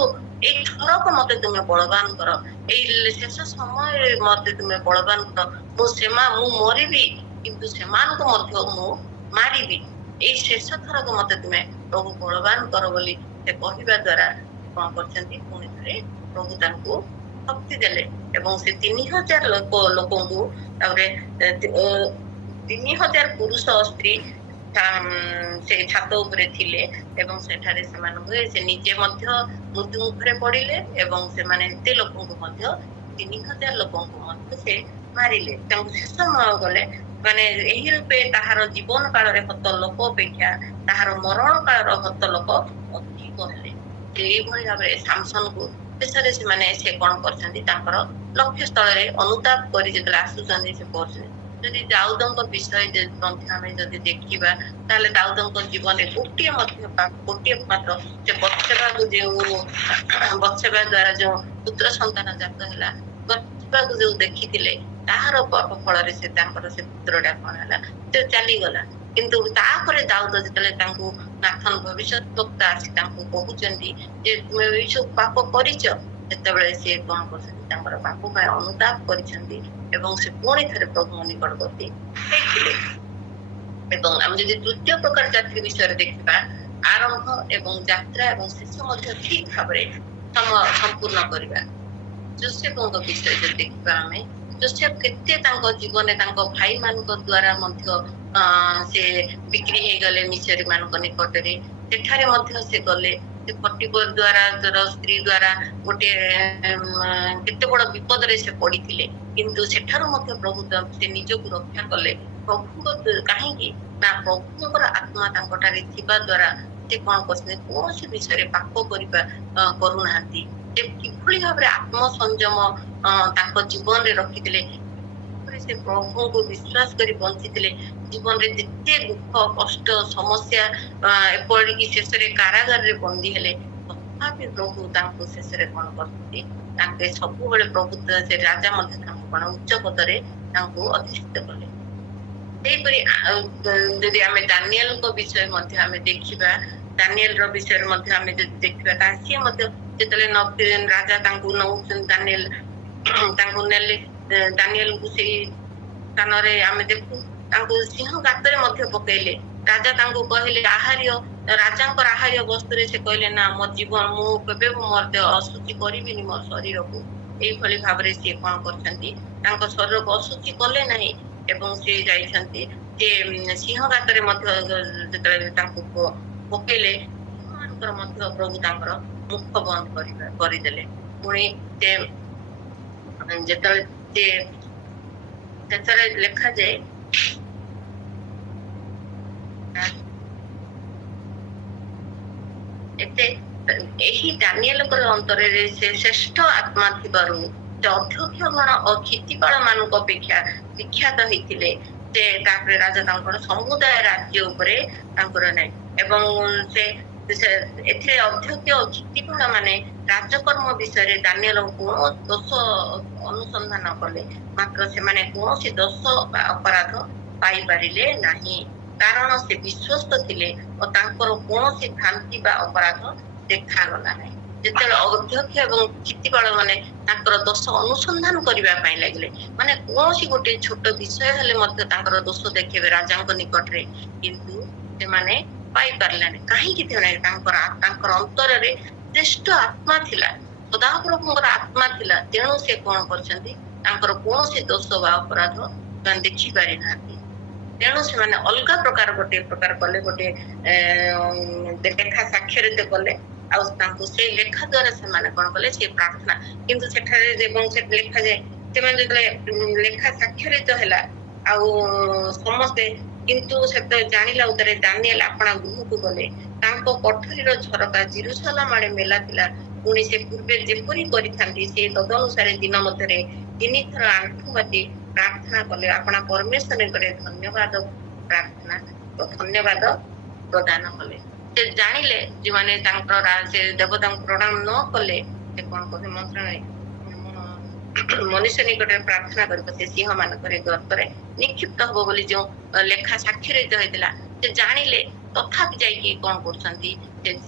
ଏଇ ଥରକ ମତେ ତୁମେ ବଳବାନ କର, ଏଇ ଶେଷ ସମୟରେ ମତେ ତୁମେ ବଳବାନ କର। ମୁଁ ମରିବି, କିନ୍ତୁ ସେମାନଙ୍କୁ ମଧ୍ୟ ମୁଁ ମାରିବି। ଏଇ ଶେଷ ଥରକ ମତେ ତୁମେ ପ୍ରଭୁ ବଳବାନ କର ବୋଲି ସେ କହିବା ଦ୍ଵାରା କଣ କରିଛନ୍ତି, ପୁଣି ଥରେ ପ୍ରଭୁ ତାଙ୍କୁ ଶକ୍ତି ଦେଲେ ଏବଂ ସେ 3000 ଲୋକଙ୍କୁ, ତାପରେ 3000 ପୁରୁଷ ସ୍ତ୍ରୀ ସେ ଛାତ ଉପରେ ଥିଲେ ଏବଂ ସେଠାରେ ସେମାନଙ୍କୁ ସେ ନିଜେ ମଧ୍ୟ ମୃତ୍ୟୁ ମୁଖରେ ପଡିଲେ ଏବଂ ସେମାନେ ଏତେ ଲୋକଙ୍କୁ ମଧ୍ୟ 3000 ଲୋକଙ୍କୁ ମଧ୍ୟ ସେ ମାରିଲେ। ତାଙ୍କୁ ଶେଷ ସମୟ ଗଲେ ମାନେ ଏହି ରୂପେ ତାହାର ଜୀବନ କାଳରେ ହତ ଲୋକ ଅପେକ୍ଷା ତାହାର ମରଣ କାଳର ହତ ଲୋକ ଅଧିକ ହେଲେ। ଏଇଭଳି ଭାବରେ ସାମସନକୁ ଶେଷରେ ସେମାନେ ସେ କଣ କରିଛନ୍ତି, ତାଙ୍କର ଲକ୍ଷ୍ୟ ସ୍ଥଳରେ ଅନୁତାପ କରି ଯେତେବେଳେ ଆସୁଛନ୍ତି ସେ କରୁଛନ୍ତି। ଯଦି ଦାଉଦଙ୍କ ବିଷୟ ମଧ୍ୟ ଆମେ ଯଦି ଦେଖିବା, ତାହେଲେ ଦାଉଦଙ୍କ ଜୀବନରେ ଗୋଟିଏ ମାତ୍ର ସେ ବତ୍ସେବା ଦ୍ଵାରା ଯୋଉ ପୁତ୍ର ସନ୍ତାନ ଜାତ ହେଲା, ବତ୍ସେବାକୁ ଯୋଉ ଦେଖିଥିଲେ ତାହାର ପାପ ଫଳରେ ସେ ତାଙ୍କର ସେ ପୁତ୍ରଟା କଣ ହେଲା, ସେ ଚାଲିଗଲା। କିନ୍ତୁ ତାପରେ ଦାଉଦ ଯେତେବେଳେ ତାଙ୍କୁ ନାଥନ ଭବିଷ୍ୟତ ବକ୍ତା ଆସି ତାଙ୍କୁ କହୁଛନ୍ତି ଯେ ତୁମେ ଏଇ ସବୁ ପାପ କରିଛ, ସେତେବେଳେ ସିଏ କଣ କରୁଛନ୍ତି, ତାଙ୍କର ପାପ ପାଇଁ ଅନୁତାପ କରିଛନ୍ତି ଏବଂ ସେ ପୁଣି ଥରେ ପ୍ରଭୁଙ୍କ ନିକଟବର୍ତ୍ତୀ ହେଇଥିଲେ। ଏବଂ ଆମେ ଯଦି ତୃତୀୟ ପ୍ରକାର ଜାତି ବିଷୟରେ ଦେଖିବା, ଆରମ୍ଭ ଏବଂ ଯାତ୍ରା ଏବଂ ଶେଷ ମଧ୍ୟ ଠିକ ଭାବରେ ସମ୍ପୂର୍ଣ୍ଣ କରିବା। ଯୋସେଫଙ୍କ ବିଷୟ ଯଦି ଦେଖିବା, ଆମେ ଯୋସେଫ କେତେ ତାଙ୍କ ଜୀବନରେ ତାଙ୍କ ଭାଇ ମାନଙ୍କ ଦ୍ଵାରା ମଧ୍ୟ ସେ ବିକ୍ରି ହେଇଗଲେ ମିଶରୀ ମାନଙ୍କ ନିକଟରେ। ସେଠାରେ ମଧ୍ୟ ସେ ଗଲେ, ସେ ପଟିପର ଦ୍ଵାରା ସ୍ତ୍ରୀ ଦ୍ଵାରା ଗୋଟେ କେତେ ବଡ ବିପଦରେ ସେ ପଡିଥିଲେ, କିନ୍ତୁ ସେଠାରୁ ମଧ୍ୟ ପ୍ରଭୁ ସେ ନିଜକୁ ରକ୍ଷା କଲେ। ପ୍ରଭୁଙ୍କ କାହିଁକି ନା ପ୍ରଭୁଙ୍କର ଆତ୍ମା ତାଙ୍କଠାରେ ଥିବା ଦ୍ଵାରା ସେ କଣ କରୁଛନ୍ତି, କୌଣସି ବିଷୟରେ ପାପ କରୁନାହାନ୍ତି। ସେ କିଭଳି ଭାବରେ ଆତ୍ମ ସଂଯମ ତାଙ୍କ ଜୀବନରେ ରଖିଥିଲେ, ସେ ପ୍ରଭୁଙ୍କୁ ବିଶ୍ୱାସ କରି ବଞ୍ଚିଥିଲେ। ଜୀବନରେ ଯେତେ ଦୁଃଖ କଷ୍ଟ ସମସ୍ୟା ଏପରିକି ଶେଷରେ କାରାଗାରରେ ବନ୍ଦୀ ହେଲେ, ତଥାପି ପ୍ରଭୁ ତାଙ୍କୁ ଶେଷରେ କଣ କରୁଛନ୍ତି, ତାଙ୍କେ ସବୁବେଳେ ପ୍ରଭୁ ସେ ରାଜା ମଧ୍ୟ ତାଙ୍କୁ କଣ ଉଚ୍ଚ ପଦରେ ତାଙ୍କୁ ଅଧିଷ୍ଠିତ କଲେ। ସେହିପରି ଯଦି ଆମେ ଦାନିଏଲଙ୍କ ବିଷୟ ମଧ୍ୟ ଆମେ ଦେଖିବା, ଦାନିଏଲର ବିଷୟରେ ମଧ୍ୟ ଆମେ ଯଦି ଦେଖିବା, ସିଏ ମଧ୍ୟ ଯେତେବେଳେ ରାଜା ତାଙ୍କୁ ନଉଛନ୍ତି ତାଙ୍କୁ ନେଲେ, ଦାନିଏଲଙ୍କୁ ସେଇ ସ୍ଥାନରେ ଆମେ ଦେଖୁ ତାଙ୍କୁ ସିଂହ ଗାତରେ ମଧ୍ୟ ପକେଇଲେ। ରାଜା ତାଙ୍କୁ କହିଲେ ଆହାର୍ୟ, ରାଜାଙ୍କର ଆହାର୍ୟ ବସ୍ତୁରେ ସେ କହିଲେ ନା, ମୋ ଜୀବନ ମୁଁ କେବେ ମୋର ଦେହ ଅଶୁଚି କରିବିନି ମୋ ଶରୀରକୁ। ଏଇଭଳି ଭାବରେ ସିଏ କଣ କରିଛନ୍ତି, ତାଙ୍କ ଶରୀରକୁ ଅଶୁଚି କଲେ ନାହିଁ ଏବଂ ସେ ଯାଇଛନ୍ତି ଯେ ସିଂହ ଗାତରେ ମଧ୍ୟ ଯେତେବେଳେ ତାଙ୍କୁ ପକେଇଲେ, ସିଂହମାନଙ୍କର ମଧ୍ୟ ପ୍ରଭୁ ତାଙ୍କର ମୁଖ ବନ୍ଦ କରିଦେଲେ। ପୁଣି ସେ ଯେତେବେଳେ ସେଥିରେ ଲେଖାଯାଏ ଏହି ଦାନିଏଲଙ୍କର ଅନ୍ତରରେ ସେ ଶ୍ରେଷ୍ଠ ଆତ୍ମା ଥିବାରୁ ସେ ଅଧ୍ୟକ୍ଷ ଗଣ ଓ କ୍ଷିତିପାଳ ମାନଙ୍କ ଅପେକ୍ଷା ବିଖ୍ୟାତ ହେଇଥିଲେ। ସେ ତାପରେ ରାଜା ତାଙ୍କର ସମୁଦାୟ ରାଜ୍ୟ ଉପରେ ତାଙ୍କର ନାହିଁ ଏବଂ ସେ ଏଥିରେ ଅଧ୍ୟକ୍ଷ ଓ କ୍ଷିତିପାଳ ମାନେ ରାଜକର୍ମ ବିଷୟରେ ଦାନିଏଲ କୌଣସି ଦୋଷ ଅନୁସନ୍ଧାନ କଲେ, ମାତ୍ର ସେମାନେ କୌଣସି ଦୋଷ ବା ଅପରାଧ ପାଇପାରିଲେ ନାହିଁ, କାରଣ ସେ ବିଶ୍ୱସ୍ତ ଥିଲେ ଓ ତାଙ୍କର କୌଣସି ଭ୍ରାନ୍ତି ବା ଅପରାଧ ଦେଖାଗଲା ନାହିଁ। ଯେତେବେଳେ ଅଧ୍ୟକ୍ଷ ଏବଂ କ୍ଷିତିପାଳ ମାନେ ତାଙ୍କର ଦୋଷ ଅନୁସନ୍ଧାନ କରିବା ପାଇଁ ଲାଗିଲେ, ମାନେ କୌଣସି ଗୋଟେ ଛୋଟ ବିଷୟ ହେଲେ ମଧ୍ୟ ତାଙ୍କର ଦୋଷ ଦେଖେଇବେ ରାଜାଙ୍କ ନିକଟରେ, କିନ୍ତୁ ସେମାନେ ପାଇପାରିଲେନି। କାହିଁକି? ତାଙ୍କର ଅନ୍ତରରେ ଶ୍ରେଷ୍ଠ ଆତ୍ମା ଥିଲା, ସଦାପ୍ରଭୁଙ୍କର ଆତ୍ମା ଥିଲା। ତେଣୁ ସେ କଣ କରିଛନ୍ତି, ତାଙ୍କର କୌଣସି ଦୋଷ ବା ଅପରାଧ ସେମାନେ ଦେଖିପାରିନାହାନ୍ତି। ତେଣୁ ସେମାନେ ଅଲଗା ପ୍ରକାର କଲେ, ଗୋଟେ ଲେଖା ସ୍ୱାକ୍ଷରିତ କଲେ, ଆଉ ତାଙ୍କୁ ସେଇ ଲେଖା ଦ୍ଵାରା ସେମାନେ କଣ କଲେ, ସେ ପ୍ରାର୍ଥନା। କିନ୍ତୁ ସେଠାରେ ଏବଂ ସେଠି ଲେଖାଯାଏ, ସେମାନେ ଯେତେବେଳେ ଲେଖା ସ୍ୱାକ୍ଷରିତ ହେଲା ଆଉ ସମସ୍ତେ, କିନ୍ତୁ ସେତେବେଳେ ଜାଣିଲା ଉତ୍ତରେ ଦାନିଏଲ ଆପଣା ଗୃହକୁ ଗଲେ। ତାଙ୍କ କୋଠରୀର ଝରକା ଜେରୁସାଲେମ ଆଡେ ମେଲା ଥିଲା। ପୁଣି ସେ ପୂର୍ବେ ଯେପରି କରିଥାନ୍ତି ସେ ତଦନୁସାରେ ଦିନ ମଧ୍ୟରେ 3 ଥର ଆଣ୍ଠୁ ପାତି ପ୍ରାର୍ଥନା କଲେ, ଆପଣା ପରମେଶ୍ୱରଙ୍କର ଧନ୍ୟବାଦ ପ୍ରଦାନ କଲେ। ସେ ଜାଣିଲେ ଯେଉଁମାନେ ତାଙ୍କର ସେ ଦେବତାଙ୍କୁ ପ୍ରଣାମ ନ କଲେ, ସେ କଣ କଲେ, ମନୁଷ୍ୟ ନିକଟରେ ପ୍ରାର୍ଥନା କରିବ, ସେ ସିଂହ ମାନଙ୍କର ଗର୍ତ୍ତରେ ନିକ୍ଷିପ୍ତ ହବ ବୋଲି ଯୋଉ ଲେଖା ସ୍ୱାକ୍ଷରିତ ହେଇଥିଲା, ସେ ଜାଣିଲେ। ତଥାପି ଯାଇକି କଣ କରୁଛନ୍ତି,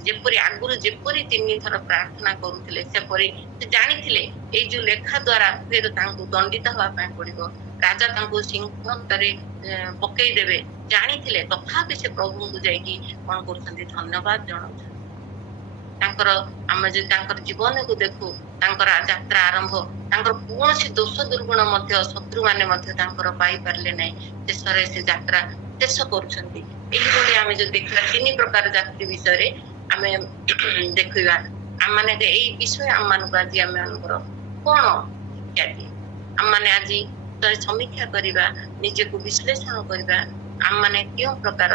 ଯେପରି ଆଗରୁ ଯେପରି 3 ଥର ପ୍ରାର୍ଥନା କରୁଥିଲେ, ସେପରି ସେ ଜାଣିଥିଲେ ଏଇ ଯୋଉ ଲେଖା ଦ୍ଵାରା ହୁଏତ ତାଙ୍କୁ ଦଣ୍ଡିତ ହବା ପାଇଁ ପଡିବ, ରାଜା ତାଙ୍କୁ ସିଂହରେ ପକେଇଦେବେ ଜାଣିଥିଲେ। ତଥାପି ସେ ପ୍ରଭୁଙ୍କୁ ଯାଇକି କଣ କରୁଛନ୍ତି, ଧନ୍ୟବାଦ ଜଣାଉଛନ୍ତି। ଆମେ ଯଦି ତାଙ୍କର ଜୀବନକୁ ଦେଖୁ, ତାଙ୍କର ଯାତ୍ରା ଆରମ୍ଭ, ତାଙ୍କର କୌଣସି ଦୋଷ ଦୁର୍ଗୁଣ ମଧ୍ୟ ଶତ୍ରୁ ମାନେ ମଧ୍ୟ ତାଙ୍କର ପାଇପାରିଲେ ନାହିଁ। ଶେଷରେ ସେ ଯାତ୍ରା ଶେଷ କରୁଛନ୍ତି। ଏହିଭଳି ଆମେ ଯଦି ଦେଖିବା 3 ପ୍ରକାର ଯାତ୍ରୀ ବିଷୟରେ ଆମେ ଦେଖିବା, ଆମମାନେ ଏଇ ବିଷୟ ଆମମାନଙ୍କୁ ଆଜି ଆମମାନଙ୍କର କଣ ଶିକ୍ଷା ଦିଏ। ଆମମାନେ ଆଜି ସମୀକ୍ଷା କରିବା, ନିଜକୁ ବିଶ୍ଳେଷଣ କରିବା, ଆମମାନେ କେଉଁ ପ୍ରକାର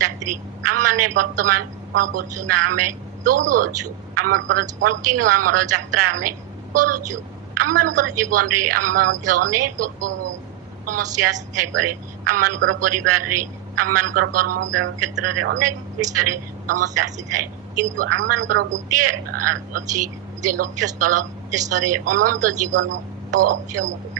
ଯାତ୍ରୀ। ଆମମାନେ ବର୍ତ୍ତମାନ କଣ କରୁଛୁ ନା, ଆମେ ଦୌଡୁଅଛୁ, ଆମର କଣ୍ଟିନ୍ୟୁ ଆମର ଯାତ୍ରା ଆମେ କରୁଛୁ। ଆମମାନଙ୍କର ଜୀବନରେ ଆମ ମଧ୍ୟ ଅନେକ ସମସ୍ୟା ଆସିଥାଇପାରେ, ଆମମାନଙ୍କର ପରିବାରରେ, ଆମମାନଙ୍କର କର୍ମ କ୍ଷେତ୍ରରେ ଅନେକ ବିଷୟରେ ସମସ୍ୟା ଆସିଥାଏ। କିନ୍ତୁ ଆମମାନଙ୍କର ଗୋଟିଏ ଅଛି ଯେ ଲକ୍ଷ୍ୟ ସ୍ଥଳ, ଶେଷରେ ଅନନ୍ତ ଜୀବନ ଓ ଅକ୍ଷୟ ମୁକୁଟ।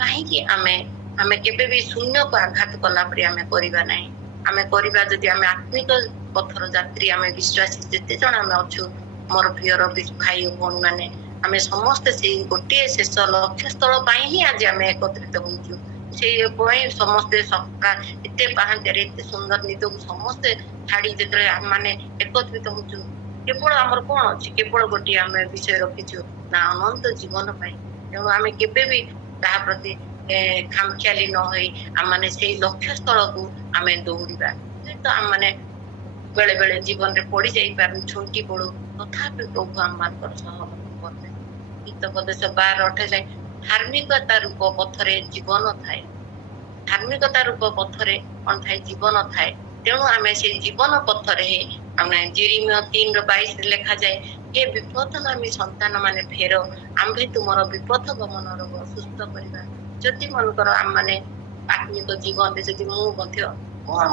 କାହିଁକି ଆମେ କେବେ ବି ଶୂନ୍ୟକୁ ଆଘାତ କଲା ପରି ଆମେ କରିବା ନାହିଁ। ଆମେ କରିବା ଯଦି ଆମେ ଆତ୍ମିକ ପଥର ଯାତ୍ରୀ, ଆମେ ବିଶ୍ୱାସୀ ଯେତେ ଜଣ ଆମେ ଅଛୁ, ମୋର ପ୍ରିୟର ଭାଇ ଓ ଭଉଣୀ ମାନେ, ଆମେ ସମସ୍ତେ ସେଇ ଗୋଟିଏ ଶେଷ ଲକ୍ଷ୍ୟ ସ୍ଥଳ ପାଇଁ ହିଁ ଆଜି ଆମେ ଏକତ୍ରିତ ହଉଛୁ। ସେଇ ପାଇଁ ସମସ୍ତେ ସକାଳ ଏତେ ପାହାନ୍ତିଆରେ ଏତେ ସୁନ୍ଦର ନିଦକୁ ସମସ୍ତେ ଛାଡି ଯେତେବେଳେ ଆମେ ଏକତ୍ରିତ ହଉଛୁ, କେବଳ ଆମର କଣ ଅଛି, କେବଳ ଗୋଟିଏ ଆମେ ବିଷୟ ରଖିଛୁ ନା, ଅନନ୍ତ ଜୀବନ ପାଇଁ। ତେଣୁ ଆମେ କେବେ ବି ତାହା ପ୍ରତି ଖାମଖିଆଲି ନ ହୋଇ ଆମମାନେ ସେଇ ଲକ୍ଷ୍ୟ ସ୍ଥଳକୁ ଆମେ ଦୌଡିବା। ତ ଆମମାନେ ବେଳେ ବେଳେ ଜୀବନରେ ପଡି ଯାଇପାରୁ, ଛୁଟି ପଡୁ, ତଥାପି ପ୍ରଭୁ ଆମମାନଙ୍କର ସହ କରିବେ। ଗୀତ ପ୍ରଦେଶ 12:28 ଧାର୍ମିକତା ରୂପ ପଥରେ ଜୀବନ ଥାଏ। ଧାର୍ମିକତା ରୂପ ପଥରେ କଣ ଥାଏ, ଜୀବନ ଥାଏ। ତେଣୁ ଆମେ ସେଇ ଜୀବନ ପଥରେ ହିଁ ଆମେ ଯେରେମିୟା 3:22 ଲେଖାଯାଏ, ହେ ବିପଥଗାମୀ ସନ୍ତାନ ମାନେ ଫେର, ଆମ୍ଭେ ତୁମର ବିପଥ ଗମନର ସୁସ୍ଥ କରିବା। ଯଦି ମନେକର ଆମମାନେ ଆତ୍ମିକ ଜୀବନରେ ଯଦି ମୋର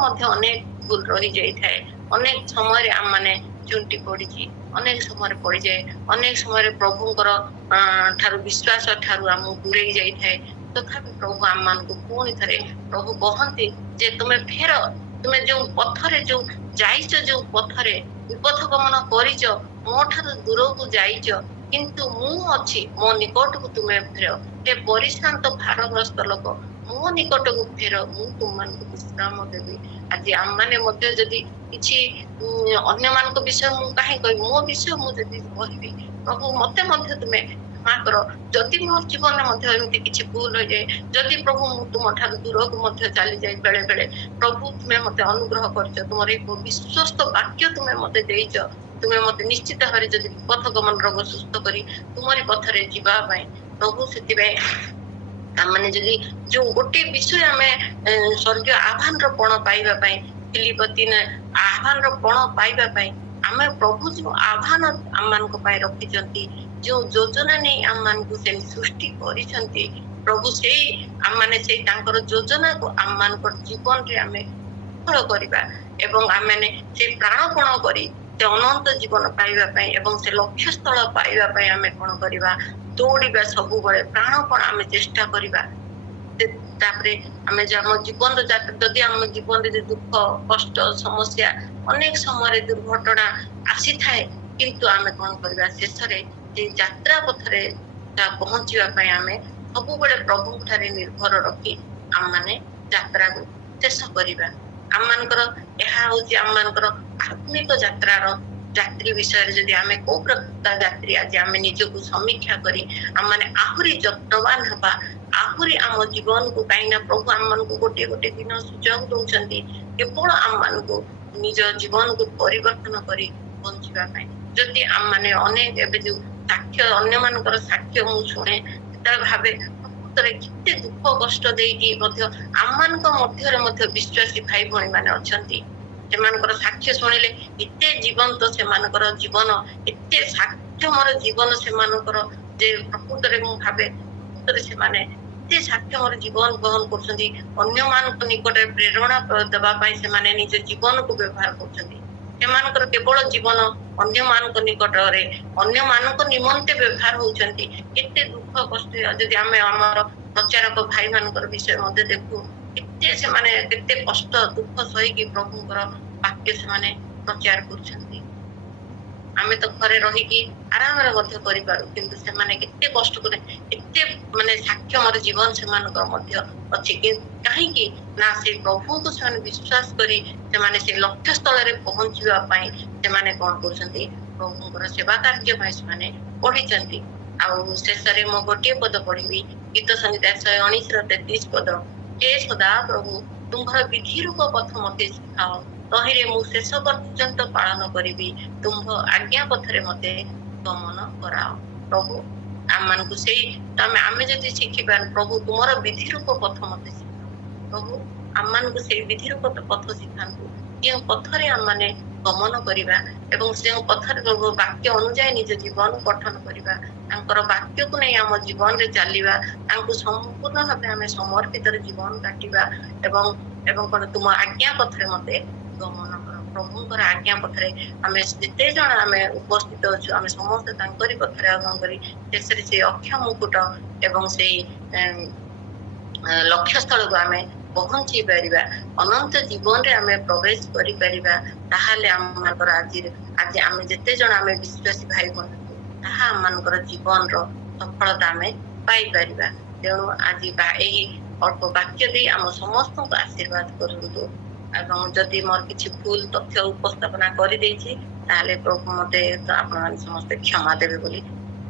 ମଧ୍ୟ ଅନେକ ଭୁଲ ରହିଯାଇଥାଏ, ଅନେକ ସମୟରେ ଆମମାନେ ଝୁଣ୍ଟି ପଡିଛି, ଅନେକ ସମୟରେ ପଡିଯାଏ, ଅନେକ ସମୟରେ ପ୍ରଭୁଙ୍କର ଠାରୁ ବିଶ୍ୱାସ ଠାରୁ ଆମକୁ ଦୂରେଇ ଯାଇଥାଏ। ତଥାପି ପ୍ରଭୁ ଆମମାନଙ୍କୁ ପୁଣି ଥରେ ପ୍ରଭୁ କହନ୍ତି ଯେ ତୁମେ ଫେର, ତୁମେ ଯୋଉ ପଥରେ ଯୋଉ ଯାଇଛ, ଯୋଉ ପଥରେ ବିପଥ ଗମନ କରିଛ, ମୋ ଠାରୁ ଦୂରକୁ ଯାଇଛ, କିନ୍ତୁ ମୁଁ ଅଛି, ମୋ ନିକଟକୁ ତୁମେ ଫେର। ହେ ପରିଶ୍ରାନ୍ତ ଭାରଗ୍ରସ୍ତ ଲୋକ, ମୋ ନିକଟକୁ ଫେର, ମୁଁ ତୁମମାନଙ୍କୁ ବିଶ୍ରାମ ଦେବି। ଆଜି ଆମମାନେ ମଧ୍ୟ ଯଦି କିଛି ଅନ୍ୟମାନଙ୍କ ବିଷୟ ମୁଁ କାହିଁ କହିବି, ମୋ ବିଷୟ ମୁଁ ଯଦି କହିବି, ପ୍ରଭୁ ମତେ ମଧ୍ୟ ତୁମେ କ୍ଷମା କର। ଯଦି ମୋ ଜୀବନରେ ମଧ୍ୟ ଏମିତି କିଛି ଭୁଲ ହୋଇଯାଏ, ଯଦି ପ୍ରଭୁ ମୁଁ ତୁମ ଠାରୁ ଦୂରକୁ ମଧ୍ୟ ଚାଲିଯାଏ ବେଳେ ବେଳେ, ପ୍ରଭୁ ତୁମେ ମତେ ଅନୁଗ୍ରହ କରିଛ, ତୁମର ଏଇ ବିଶ୍ୱସ୍ତ ବାକ୍ୟ ତୁମେ ମତେ ଦେଇଛ, ତୁମେ ମତେ ନିଶ୍ଚିତ ଭାବରେ ଯଦି ବିପଥ ଗମନ ରୋଗ ସୁସ୍ଥ କରି ତୁମରି ପଥରେ ଯିବା ପାଇଁ ପ୍ରଭୁ, ସେଥିପାଇଁ ଆମମାନେ ଯଦି ଯୋଉ ଗୋଟେ ବିଷୟ ଆମେ ସ୍ୱର୍ଗୀୟ ଆହ୍ୱାନର ପଣ ପାଇବା ପାଇଁ, ଫିଲିପ 3 ଆହ୍ୱାନର ପଣ ପାଇବା ପାଇଁ ଆମେ ପ୍ରଭୁ ଯୋଉ ଆହ୍ୱାନ ଆମମାନଙ୍କ ପାଇଁ ରଖିଛନ୍ତି, ଯୋଉ ଯୋଜନା ନେଇ ଆମମାନଙ୍କୁ ସେ ସୃଷ୍ଟି କରିଛନ୍ତି, ପ୍ରଭୁ ସେଇ ଆମମାନେ ସେଇ ତାଙ୍କର ଯୋଜନାକୁ ଆମମାନଙ୍କର ଜୀବନରେ ଆମେ ସଫଳ କରିବା ଏବଂ ଆମମାନେ ସେଇ ପ୍ରାଣପଣ କରି ସେ ଅନନ୍ତ ଜୀବନ ପାଇବା ପାଇଁ ଏବଂ ସେ ଲକ୍ଷ୍ୟ ସ୍ଥଳ ପାଇବା ପାଇଁ ଆମେ କଣ କରିବା, ଦୌଡ଼ିବା ସବୁବେଳେ, ପ୍ରାଣପଣ ଆମେ ଚେଷ୍ଟା କରିବା। ତାପରେ ଆମେ ଯେ ଆମ ଜୀବନର ଯଦି ଆମ ଜୀବନରେ ଦୁଃଖ କଷ୍ଟ ସମସ୍ୟା ଅନେକ ସମୟରେ ଦୁର୍ଘଟଣା ଆସିଥାଏ, କିନ୍ତୁ ଆମେ କଣ କରିବା, ଶେଷରେ ସେଇ ଯାତ୍ରା ପଥରେ ପହଞ୍ଚିବା ପାଇଁ ଆମେ ସବୁବେଳେ ପ୍ରଭୁଙ୍କ ଠାରେ ନିର୍ଭର ରଖି ଆମମାନେ ଯାତ୍ରାକୁ ଶେଷ କରିବା। ଆମମାନଙ୍କର ଏହା ହଉଛି ଆମମାନଙ୍କର ଆତ୍ମିକ ଯାତ୍ରାର ଯାତ୍ରୀ ବିଷୟରେ ଯଦି ଆମେ କୋଉ ପ୍ରକାର ଯାତ୍ରୀ, ଆଜି ଆମେ ନିଜକୁ ସମୀକ୍ଷା କରି ଆମମାନେ ଆହୁରି ଯତ୍ନବାନ ହେବା, ଆହୁରି ଆମ ଜୀବନକୁ, କାହିଁକିନା ପ୍ରଭୁ ଆମମାନଙ୍କୁ ଗୋଟିଏ ଗୋଟିଏ ଦିନ ସୁଯୋଗ ଦଉଛନ୍ତି କେବଳ ଆମମାନଙ୍କୁ ନିଜ ଜୀବନକୁ ପରିବର୍ତ୍ତନ କରି ବଞ୍ଚିବା ପାଇଁ। ଯଦି ଆମମାନେ ଅନେକ ଏବେ ଯୋଉ ସାକ୍ଷ୍ୟ, ଅନ୍ୟମାନଙ୍କର ସାକ୍ଷ୍ୟ ମୁଁ ଶୁଣେ, ସେତେବେଳେ ଭାବେ ପ୍ରକୃତରେ କେତେ ଦୁଃଖ କଷ୍ଟ ଦେଇକି ମଧ୍ୟ ଆମମାନଙ୍କ ମଧ୍ୟରେ ମଧ୍ୟ ବିଶ୍ୱାସୀ ଭାଇ ଭଉଣୀ ମାନେ ଅଛନ୍ତି, ସେମାନଙ୍କର ସାକ୍ଷ୍ୟ ଶୁଣିଲେ ଏତେ ଜୀବନ୍ତ ସେମାନଙ୍କର ଜୀବନ, ଏତେ ସାକ୍ଷ୍ୟମର ଜୀବନ ସେମାନଙ୍କର, ଯେ ପ୍ରକୃତରେ ମୁଁ ଭାବେ ପ୍ରକୃତରେ ସେମାନେ ଏତେ ସାକ୍ଷ୍ୟମର ଜୀବନ ବହନ କରୁଛନ୍ତି, ଅନ୍ୟମାନଙ୍କ ନିକଟରେ ପ୍ରେରଣା ଦେବା ପାଇଁ ସେମାନେ ନିଜ ଜୀବନକୁ ବ୍ୟବହାର କରୁଛନ୍ତି। ସେମାନଙ୍କର କେବଳ ଜୀବନ ଅନ୍ୟମାନଙ୍କ ନିକଟରେ, ଅନ୍ୟମାନଙ୍କ ନିମନ୍ତେ ବ୍ୟବହାର ହଉଛନ୍ତି। କେତେ ଦୁଃଖ କଷ୍ଟ, ଯଦି ଆମେ ଆମର ପ୍ରଚାରକ ଭାଇ ମାନଙ୍କର ବିଷୟ ମଧ୍ୟ ଦେଖୁ, କେତେ ସେମାନେ କେତେ କଷ୍ଟ ଦୁଃଖ ସହିକି ପ୍ରଭୁଙ୍କର ବାକ୍ୟ ସେମାନେ ପ୍ରଚାର କରୁଛନ୍ତି। ଆମେ ତ ଘରେ ରହିକି ଆରାମରେ ମଧ୍ୟ କରିପାରୁ, କିନ୍ତୁ ସେମାନେ କେତେ କଷ୍ଟ କରେ, ଏତେ ମାନେ ସାକ୍ଷ୍ୟମର ଜୀବନ ସେମାନଙ୍କର ମଧ୍ୟ ଅଛି। କାହିଁକି ନା ସେ ପ୍ରଭୁଙ୍କୁ ସେମାନେ ବିଶ୍ୱାସ କରି ସେମାନେ ସେ ଲକ୍ଷ୍ୟ ସ୍ଥଳରେ ପହଞ୍ଚିବା ପାଇଁ ସେମାନେ କଣ କରୁଛନ୍ତି, ପ୍ରଭୁଙ୍କର ସେବା କାର୍ଯ୍ୟ ପାଇଁ ସେମାନେ ପଢିଛନ୍ତି। ଆଉ ଶେଷରେ ମୁଁ ଗୋଟିଏ ପଦ ପଢିବି, ଗୀତ ସଂହିତା 119:33 ପଦ, ହେ ସଦା ପ୍ରଭୁ ତୁମ୍ଭର ବିଧିରୂପ ପଥ ମତେ ଶିଖାଅ, ତହିଁରେ ମୁଁ ଶେଷ ପର୍ଯ୍ୟନ୍ତ ପାଳନ କରିବି, ତୁମ୍ଭ ଆଜ୍ଞା ପଥରେ ମତେ ଗମନ କରାଅ। ପ୍ରଭୁ ଆମମାନଙ୍କୁ ସେଇ ଆମେ ଯଦି ଶିଖିବା, ପ୍ରଭୁ ତୁମର ବିଧିରୂପ ପଥ ମତେ ଶିଖାଅ, ପ୍ରଭୁ ଆମମାନଙ୍କୁ ସେଇ ବିଧିରୂପ ପଥ ଶିଖାନ୍ତୁ, ଯେଉଁ ପଥରେ ଆମମାନେ ଗମନ କରିବା ଏବଂ ଯେଉଁ ପଥରେ ପ୍ରଭୁ ବାକ୍ୟ ଅନୁଯାୟୀ ନିଜ ଜୀବନ ଗଠନ କରିବା, ତାଙ୍କର ବାକ୍ୟକୁ ନେଇ ଆମ ଜୀବନରେ ଚାଲିବା, ତାଙ୍କୁ ସମ୍ପୂର୍ଣ୍ଣ ଭାବେ ଆମେ ସମର୍ପିତର ଜୀବନ କାଟିବା ଏବଂ ଏବଂ କଣ ତୁମ ଆଜ୍ଞା ପଥରେ ମତେ ଗମନ କର। ପ୍ରଭୁଙ୍କର ଆଜ୍ଞା ପଥରେ ଆମେ ଯେତେ ଜଣ ଆମେ ଉପସ୍ଥିତ ଅଛୁ, ଆମେ ସମସ୍ତେ ତାଙ୍କରି ପଥରେ ଆଗମନ କରି ଶେଷରେ ସେଇ ଅକ୍ଷ ମୁକୁଟ ଏବଂ ସେଇ ଲକ୍ଷ୍ୟ ସ୍ଥଳକୁ ଆମେ ପହଞ୍ଚି ପାରିବା, ଅନନ୍ତ ଜୀବନରେ ଆମେ ପ୍ରବେଶ କରିପାରିବା। ତାହେଲେ ଆମମାନଙ୍କର ଆଜି ଆମେ ଯେତେ ଜଣ ଆମେ ବିଶ୍ୱାସୀ ଭାଇ ଭଉଣୀ, ତାହା ଆମମାନଙ୍କର ଜୀବନର ସଫଳତା ଆମେ ପାଇପାରିବା। ତେଣୁ ଆଜି ଏହି ଅଳ୍ପ ବାକ୍ୟ ଦେଇ ଆମ ସମସ୍ତଙ୍କୁ ଆଶୀର୍ବାଦ କରନ୍ତୁ ଏବଂ ଯଦି ମୋର କିଛି ଭୁଲ ତଥ୍ୟ ଉପସ୍ଥାପନା କରିଦେଇଛି ତାହେଲେ ପ୍ରଭୁ ମତେ ଆପଣମାନେ ସମସ୍ତେ କ୍ଷମା ଦେବେ ବୋଲି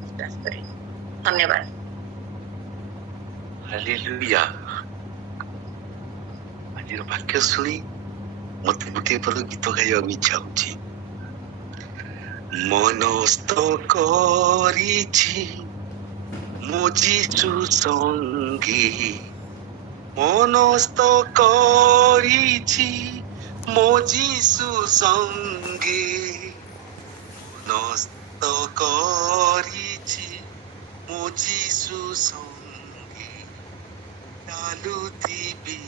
ବିଶ୍ୱାସ କରେ। ଧନ୍ୟବାଦ। ହାଲେଲୁୟା। ଆଜିର ବାକ୍ୟ ଶୁଣି ମତେ ଗୋଟିଏ ପଦ ଗୀତ ଗାଇବାକୁ ଇଚ୍ଛା ହଉଛି। ମନସ୍ଥ କରିଛି ମୋ ଯୀଶୁ ସଙ୍ଗୀ, ମନସ୍ଥ କରିଛି ମୋ ଯୀଶୁ ସଙ୍ଗୀ, ମନସ୍ଥ କରିଛି ମୋ ଯୀଶୁ ସଙ୍ଗୀ, ଚାଲୁଥିବି